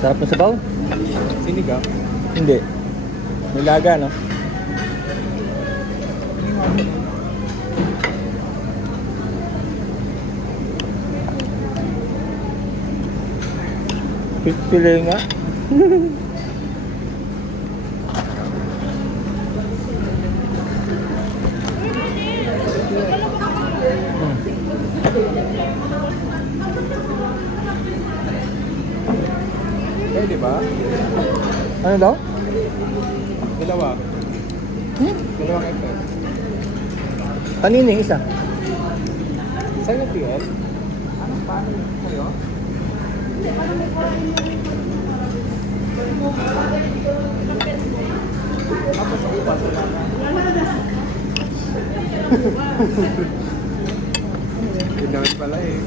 Sarap ng sabaw? Sinigang. Hindi. Nilaga, no? Pili nga. Pwede ba? Ano daw? Dalawa. Dalawang FF. Kanina yung isa. Sa'yo, TL? Anong paano yun sa'yo? Ako sa iba sila na. Pinawit pala eh.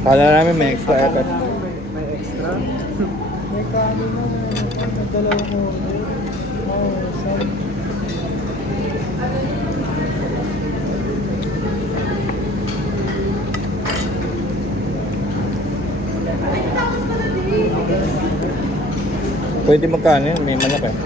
Kala namin may extra effort. May extra? May kanin na. Nagdalaw ko. Oh, sorry. Pwede magkano yun, may manok eh.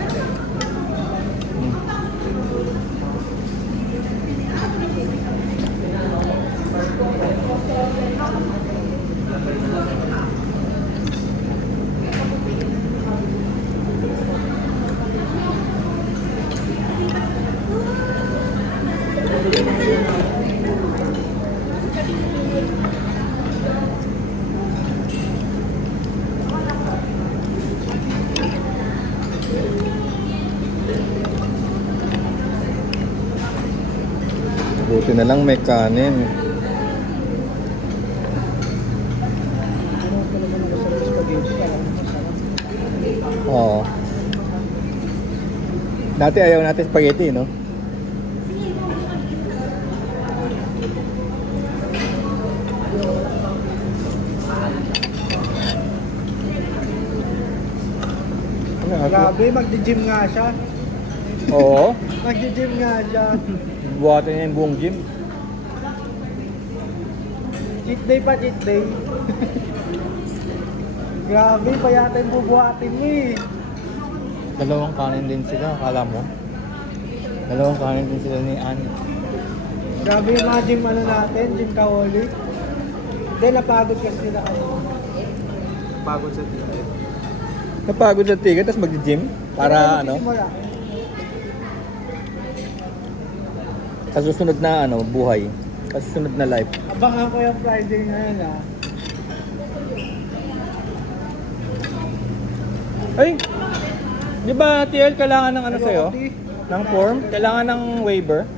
Buti na lang may kanin. Oo. Dati ayaw natin spaghetti, no? Grabe, magdi-gym nga siya. Oo. Magdi-gym nga siya. Buhatin niya yung buong gym. Cheat day pa, cheat day. Grabe, pa yata yung bubuhatin mo eh. Dalawang kanin din sila, akala mo? Dalawang kanin din sila ni Annie. Grabe yung mga gym ano natin, gym kaholic. Hindi, napagod kasi sila kayo. Napagod sa ticket. Napagod sa ticket, tapos mag-gym? Para ano? Sa susunod na ano, buhay. Sa susunod na life. Abangan ko yung Friday ngayon ah. Ay! Di ba TL kailangan ng ano sa'yo? Ng form? Kailangan ng waiver?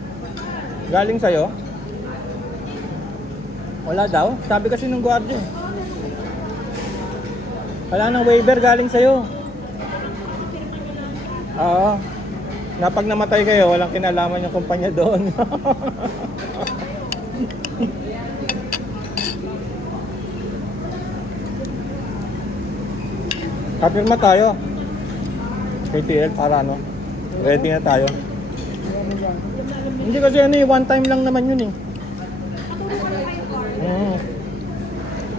Galing sa'yo? Wala daw? Sabi kasi ng guardia. Kailangan ng waiver galing sa'yo. Oo. Na pag namatay kayo, walang kinalaman yung kumpanya doon. Kapirma tayo. KTL para ano? Ready na tayo. Hindi kasi ano eh, one time lang naman yun eh.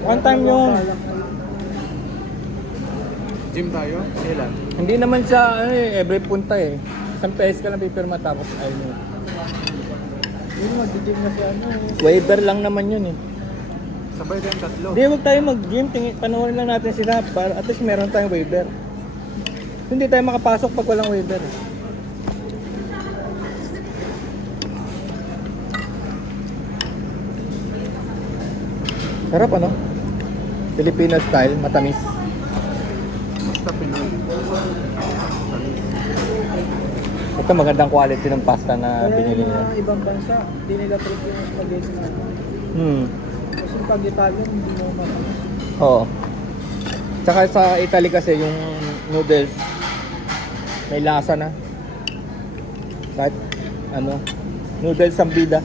One time yun. Gym tayo? Ilan? Hindi naman siya ano eh, every punta eh. Isang pesos ka lang pipirma tapos ayun yun. Yun, mag-gym na si ano eh. Waiver lang naman yun eh. Sabay tayong tatlo. Hindi, huwag tayo mag-gym. Panoorin lang natin sila para at least meron tayong waiver. Hindi tayo makapasok pag walang waiver. Sarap ano? Filipino style, matamis. Basta Pinoy. Ito magandang quality ng pasta na binili niya. Kaya ibang bansa, hindi nila trip yung spaghetti na. Kasi pag Italian, hindi mo matamis. Oo. Tsaka sa Italy kasi yung noodles may lasa na. Kahit ano, noodles ang bida.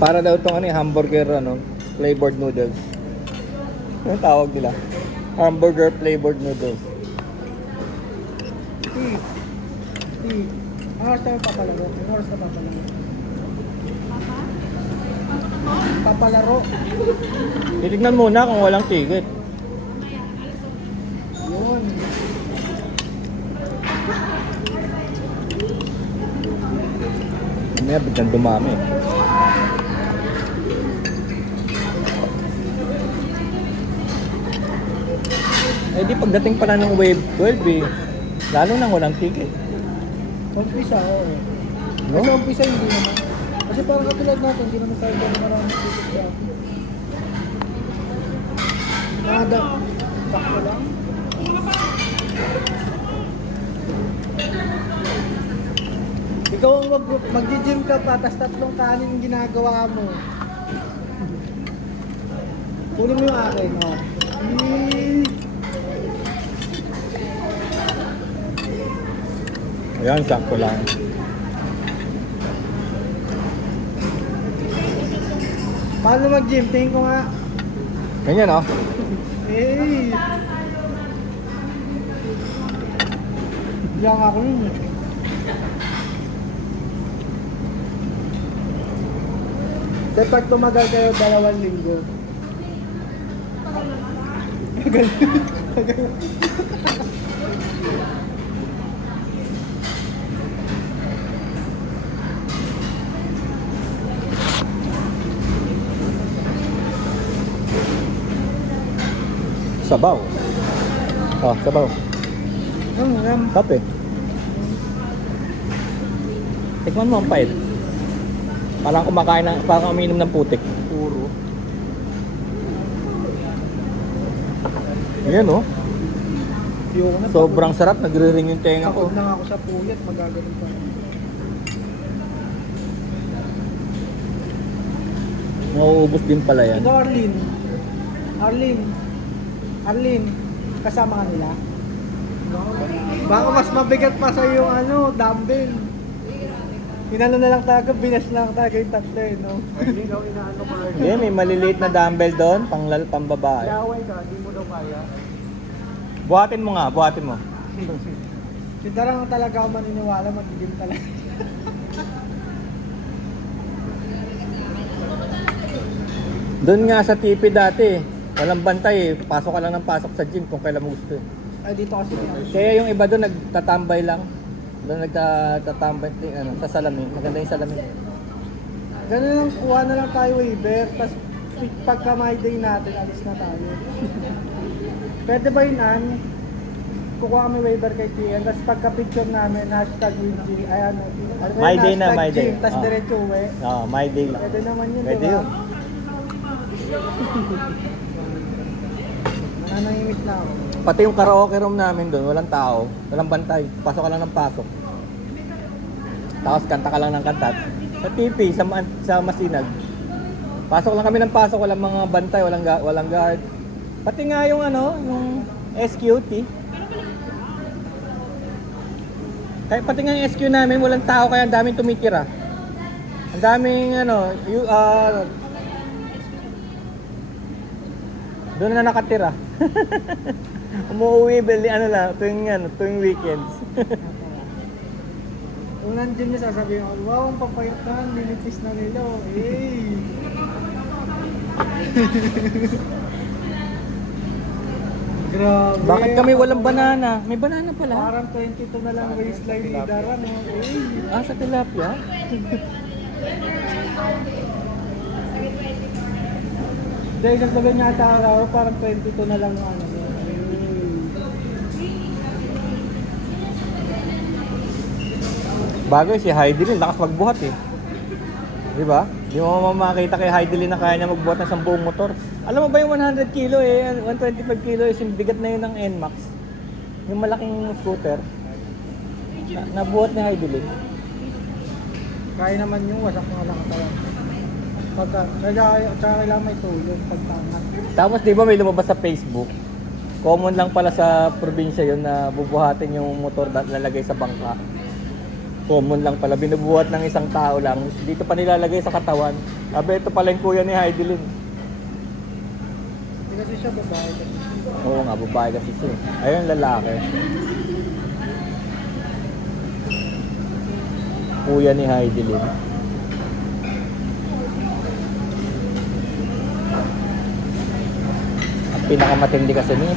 Para daw itong ano, hamburger ano, flavored noodles. Ano tawag nila? Hamburger flavored noodles. Oras tayo papalago. Oras na papalago. Papalaro. Titignan muna kung walang ticket. Yun. May biglang dumami. Eh di pagdating pala ng wave 12 eh, lalo nang walang ticket. Sa umpisa, oo. No? Sa umpisa, hindi naman. Kasi parang katulad natin, hindi naman tayo gano'n maraming ticket siya. Nada. Sakto lang. Ikaw ang mag-gym ka pa, tas 3 kanin yung ginagawa mo. Kunin mo yung akin, oh. Ayan, sakto lang. Paano mag-gym? Tingin ko nga. Ganyan oh. Hey! Diyan ako yun. Kasi pag tumagal kayo 2 linggo. Sabaw. Oh, sabaw. Kape. Tikman mo ang pait. Parang kumakain ng, parang uminom ng putik. Puro. Ayan oh. Yung na, Sobrang sarap, nagre-ring yung tenga ko. Kapag lang ako sa puyat, magagaling pa. Mauubos din pala yan. Ito, Arlene, kasama ka nila? Baka mas mabigat pa sa yung ano, dumbbell. Inano na lang talaga, binas lang talaga yung tatlo eh, no? Hindi daw inaano ko lang. Yan, may maliliit na dumbbell doon, pambabae. Laway ka, di mo daw kaya. Buhatin mo nga, buhatin mo. Si Darang talaga ako maniniwala, magiging talaga. Doon nga sa TV dati, walang bantay eh. Pasok ka lang ng pasok sa gym kung kailan mo gusto. Ay, dito kasi Kaya yung iba doon nagtatambay lang. Doon nagtatambay ano, sa salamin. Maganda yung salamin. ganun lang, kuha na lang tayo waiver, tapos pagka my day natin, alis na tayo. Pwede ba yun, Ann? Kukuha kami waiver kay TN, tapos pagka picture namin, hashtag WinG, ay ano, My day na, my day. Tapos diretso uwi. Oo, my day lang. Pwede naman yun, Pwede diba? yun. Nananahimik na ako. Pati yung karaoke room namin doon, walang tao. Walang bantay. Pasok ka lang ng pasok. Tapos kanta ka lang ng kanta. Sa TP, sa Masinag. Pasok lang kami ng pasok, walang mga bantay, walang guard. Pati nga yung ano, yung SQT. Kaya pati nga yung SQ namin, walang tao kaya ang daming tumitira. Ang daming ano, doon na nakatira. Umuwi ano lang, tuwing weekends. Kung nandiyan niya, sasabihin ako, wow, ang papayat na, nilipis na nila. Oh. Hey! Grabe. Bakit kami walang banana? May banana pala. Parang 22 na lang waistline ni Daran. Oh. Hey! Ah, sa tilapia? Dahil sasabihin niya ata araw, parang 22 na lang yung ano. Hey! Bagay si Heidelin, lakas magbuhat eh. Di ba? Di mo makita kay Heidelin na kaya niya magbuhat ng 10 buong motor. Alam mo ba yung 100 kilo eh, 125 kilo is yung bigat na yun ng NMAX. Yung malaking scooter. Nabuhat ni Heidelin. Kaya naman yung wasak mga lang katawan. Pagka, tsaka kailangan may tulong pagtangat. Tapos di ba may lumabas sa Facebook? Common lang pala sa probinsya yun na bubuhatin yung motor na lalagay sa bangka. Common lang pala, binubuhat ng isang tao lang. Dito pa nilalagay sa katawan. Sabi, ito pala yung kuya ni Heidelin. Hindi kasi siya babae kasi. Oo nga, babae kasi siya. Ayun, lalaki. Kuya ni Heidelin. pinakamatindi kasi niya,